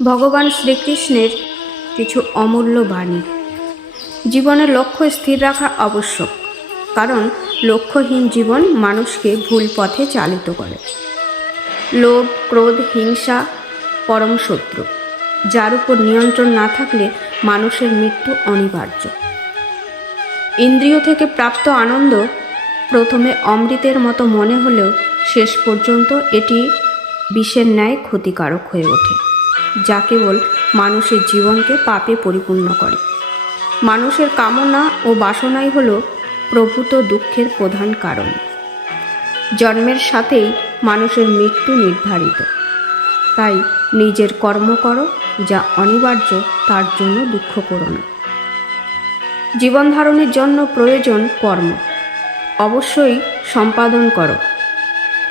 ভগবান শ্রীকৃষ্ণের কিছু অমূল্য বাণী। জীবনের লক্ষ্য স্থির রাখা আবশ্যক, কারণ লক্ষ্যহীন জীবন মানুষকে ভুল পথে চালিত করে। লোভ, ক্রোধ, হিংসা পরম শত্রু, যার উপর নিয়ন্ত্রণ না থাকলে মানুষের মৃত্যু অনিবার্য। ইন্দ্রিয় থেকে প্রাপ্ত আনন্দ প্রথমে অমৃতের মতো মনে হলেও শেষ পর্যন্ত এটি বিষের ন্যায় ক্ষতিকারক হয়ে ওঠে, যা কেবল মানুষের জীবনকে পাপে পরিপূর্ণ করে। মানুষের কামনা ও বাসনাই হল প্রভূত দুঃখের প্রধান কারণ। জন্মের সাথেই মানুষের মৃত্যু নির্ধারিত, তাই নিজের কর্ম করো, যা অনিবার্য, তার জন্য দুঃখ করো না। জীবন ধারণের জন্য প্রয়োজন কর্ম, অবশ্যই সম্পাদন করো,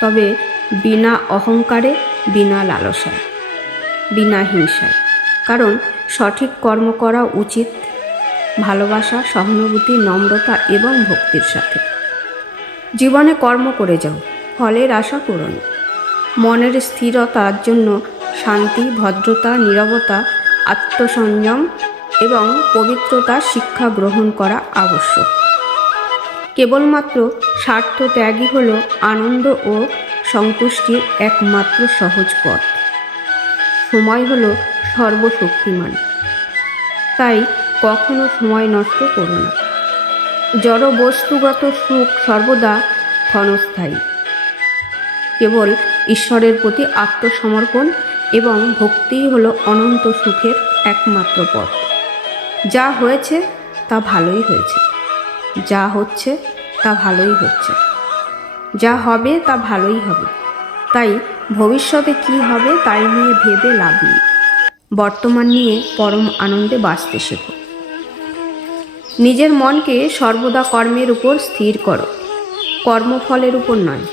তবে বিনা অহংকারে, বিনা লালসায়, বিনা হিংসায়। কারণ সঠিক কর্ম করা উচিত ভালোবাসা, সহানুভূতি, নম্রতা এবং ভক্তির সাথে। জীবনে কর্ম করে যাও, ফলের আশা করো না। মনের স্থিরতার জন্য শান্তি, ভদ্রতা, নীরবতা, আত্মসংযম এবং পবিত্রতার শিক্ষা গ্রহণ করা আবশ্যক। কেবলমাত্র স্বার্থ ত্যাগই হল আনন্দ ও সন্তুষ্টির একমাত্র সহজ পথ। সময় হল সর্বশক্তিমান, তাই কখনো সময় নষ্ট করো না। জড় বস্তুগত সুখ সর্বদা ক্ষণস্থায়ী। কেবল ঈশ্বরের প্রতি আত্মসমর্পণ এবং ভক্তিই হল অনন্ত সুখের একমাত্র পথ। যা হয়েছে তা ভালোই হয়েছে, যা হচ্ছে তা ভালোই হচ্ছে, যা হবে তা ভালোই হবে। তাই ভবিষ্যতে কি হবে তাই নিয়ে ভেবে লাভ নেই। বর্তমান নিয়ে পরম আনন্দে বাঁচতে শেখো। নিজের মনকে সর্বদা কর্মের উপর স্থির করো, কর্মফলের উপর নয়।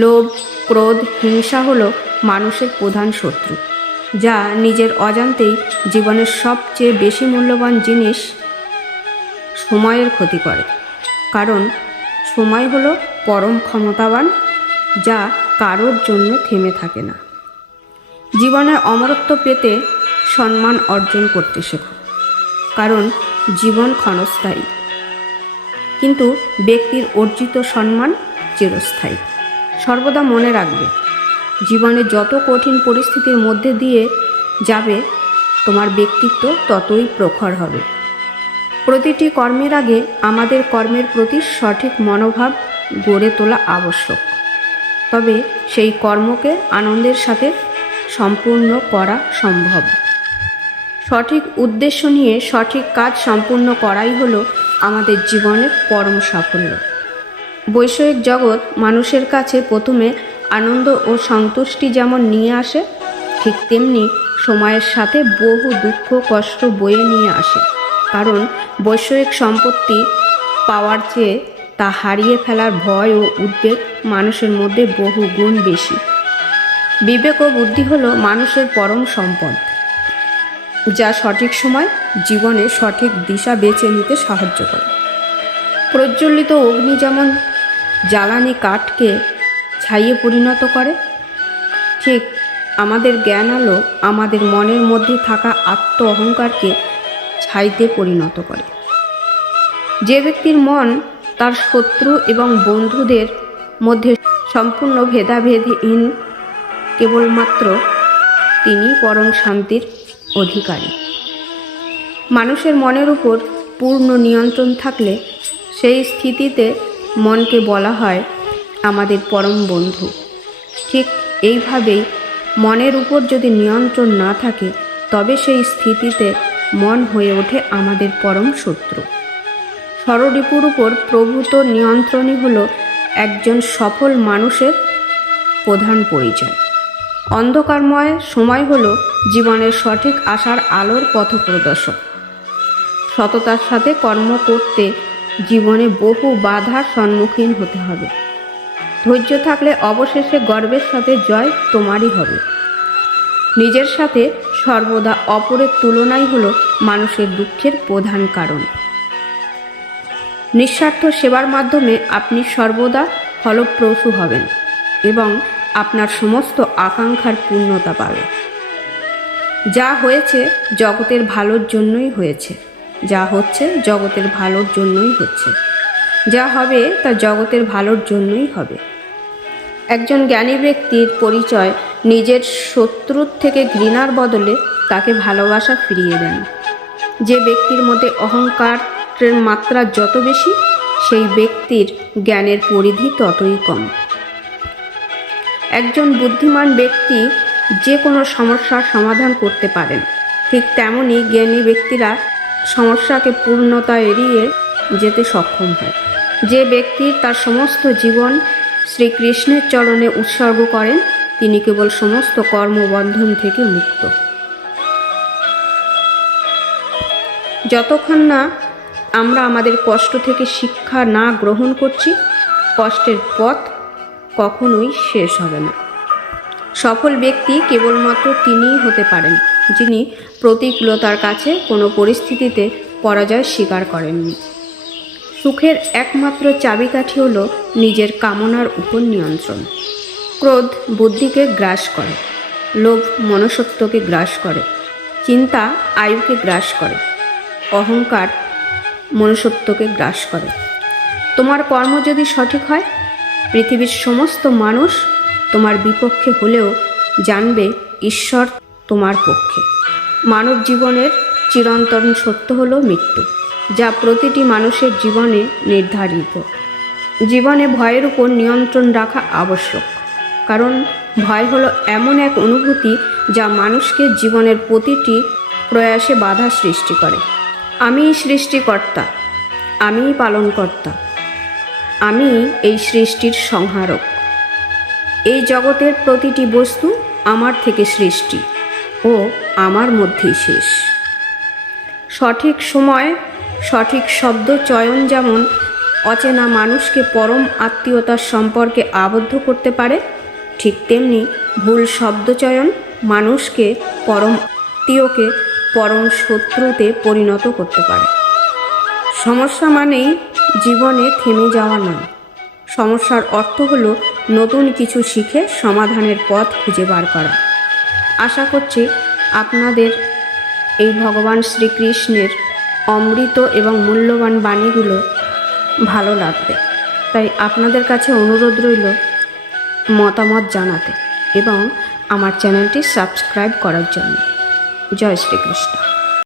লোভ, ক্রোধ, হিংসা হলো মানুষের প্রধান শত্রু, যা নিজের অজান্তেই জীবনের সবচেয়ে বেশি মূল্যবান জিনিস সময়ের ক্ষতি করে। কারণ সময় হলো পরম ক্ষমতাবান, যা কারোর জন্য থেমে থাকে না। জীবনের অমরত্ব পেতে সম্মান অর্জন করতে শেখো, কারণ জীবন ক্ষণস্থায়ী, কিন্তু ব্যক্তির অর্জিত সম্মান চিরস্থায়ী। সর্বদা মনে রাখবে, জীবনে যত কঠিন পরিস্থিতির মধ্যে দিয়ে যাবে, তোমার ব্যক্তিত্ব ততই প্রখর হবে। প্রতিটি কর্মের আগে আমাদের কর্মের প্রতি সঠিক মনোভাব গড়ে তোলা আবশ্যক, তবে সেই কর্মকে আনন্দের সাথে সম্পূর্ণ করা সম্ভব। সঠিক উদ্দেশ্য নিয়ে সঠিক কাজ সম্পূর্ণ করাই হলো আমাদের জীবনের পরম সাফল্য। বৈষয়িক জগৎ মানুষের কাছে প্রথমে আনন্দ ও সন্তুষ্টি যেমন নিয়ে আসে, ঠিক তেমনি সময়ের সাথে বহু দুঃখ কষ্ট বয়ে নিয়ে আসে। কারণ বৈষয়িক সম্পত্তি পাওয়ার চেয়ে তা হারিয়ে ফেলার ভয় ও উদ্বেগ মানুষের মধ্যে বহু গুণ বেশি। বিবেক ও বুদ্ধি হলো মানুষের পরম সম্পদ, যা সঠিক সময় জীবনে সঠিক দিশা বেছে নিতে সাহায্য করে। প্রজ্বলিত অগ্নি যেমন জ্বালানি কাঠকে ছাইয়ে পরিণত করে, ঠিক আমাদের জ্ঞান আলো আমাদের মনের মধ্যে থাকা আত্ম অহংকারকে ছাইতে পরিণত করে। যে ব্যক্তির মন তার শত্রু এবং বন্ধুদের মধ্যে সম্পূর্ণ ভেদাভেদহীন, কেবলমাত্র তিনি পরম শান্তির অধিকারী। মানুষের মনের উপর পূর্ণ নিয়ন্ত্রণ থাকলে সেই স্থিতিতে মনকে বলা হয় আমাদের পরম বন্ধু। ঠিক এইভাবেই মনের উপর যদি নিয়ন্ত্রণ না থাকে, তবে সেই স্থিতিতে মন হয়ে ওঠে আমাদের পরম শত্রু। ষড়রিপুর উপর প্রভূত নিয়ন্ত্রণই হলো একজন সফল মানুষের প্রধান পরিচয়। অন্ধকারময় সময় হলো জীবনের সঠিক আশার আলোর পথপ্রদর্শক। সততার সাথে কর্ম করতে জীবনে বহু বাধার সম্মুখীন হতে হবে। ধৈর্য থাকলে অবশেষে গর্বের সাথে জয় তোমারই হবে। নিজের সাথে সর্বদা অপরের তুলনাই হলো মানুষের দুঃখের প্রধান কারণ। নিঃস্বার্থ সেবার মাধ্যমে আপনি সর্বদা ফলপ্রসূ হবেন এবং আপনার সমস্ত আকাঙ্ক্ষার পূর্ণতা পাবে। যা হয়েছে জগতের ভালোর জন্যই হয়েছে, যা হচ্ছে জগতের ভালোর জন্যই হচ্ছে, যা হবে তা জগতের ভালোর জন্যই হবে। একজন জ্ঞানী ব্যক্তির পরিচয় নিজের শত্রুর থেকে ঘৃণার বদলে তাকে ভালোবাসা ফিরিয়ে দেন। যে ব্যক্তির মধ্যে অহংকারের মাত্রা যত বেশি, সেই ব্যক্তির জ্ঞানের পরিধি ততই কম। একজন বুদ্ধিমান ব্যক্তি যে কোনো সমস্যার সমাধান করতে পারেন, ঠিক তেমনই জ্ঞানী ব্যক্তিরা সমস্যাকে পূর্ণতা এড়িয়ে যেতে সক্ষম হয়। যে ব্যক্তি তার সমস্ত জীবন শ্রীকৃষ্ণের চরণে উৎসর্গ করেন, তিনি কেবল সমস্ত কর্মবন্ধন থেকে মুক্ত। যতক্ষণ না আমরা আমাদের কষ্ট থেকে শিক্ষা না গ্রহণ করছি, কষ্টের পথ কখনোই শেষ হবে না। সফল ব্যক্তি কেবলমাত্র তিনিই হতে পারেন যিনি প্রতিকূলতার কাছে কোনো পরিস্থিতিতে পরাজয় স্বীকার করেননি। সুখের একমাত্র চাবিকাঠি হল নিজের কামনার উপর নিয়ন্ত্রণ। ক্রোধ বুদ্ধিকে গ্রাস করে, লোভ মনুষ্যত্বকে গ্রাস করে, চিন্তা আয়ুকে গ্রাস করে, অহংকার মনুষ্যত্বকে গ্রাস করে। তোমার কর্ম যদি সঠিক হয়, পৃথিবীর সমস্ত মানুষ তোমার বিপক্ষে হলেও জানবে ঈশ্বর তোমার পক্ষে। মানব জীবনের চিরন্তন সত্য হলো মৃত্যু, যা প্রতিটি মানুষের জীবনে নির্ধারিত। জীবনে ভয়ের উপর নিয়ন্ত্রণ রাখা আবশ্যক, কারণ ভয় হলো এমন এক অনুভূতি যা মানুষকে জীবনের প্রতিটি প্রয়াসে বাধা সৃষ্টি করে। আমিই সৃষ্টিকর্তা, আমিই পালনকর্তা, আমি এই সৃষ্টির সংহারক। এই জগতের প্রতিটি বস্তু আমার থেকে সৃষ্টি ও আমার মধ্যেই শেষ। সঠিক সময় সঠিক শব্দ চয়ন যেমন অচেনা মানুষকে পরম আত্মীয়তার সম্পর্কে আবদ্ধ করতে পারে, ঠিক তেমনি ভুল শব্দচয়ন মানুষকে পরম আত্মীয়কে পরম শত্রুতে পরিণত করতে পারে। সমস্যা মানেই জীবনে থেমে যাওয়া নয়। সমস্যার অর্থ হলো নতুন কিছু শিখে সমাধানের পথ খুঁজে বার করা। আশা করছি আপনাদের এই ভগবান শ্রীকৃষ্ণের অমৃত এবং মূল্যবান বাণীগুলো ভালো লাগবে। তাই আপনাদের কাছে অনুরোধ রইল মতামত জানাতে এবং আমার চ্যানেলটি সাবস্ক্রাইব করার জন্য। জয় শ্রীকৃষ্ণ।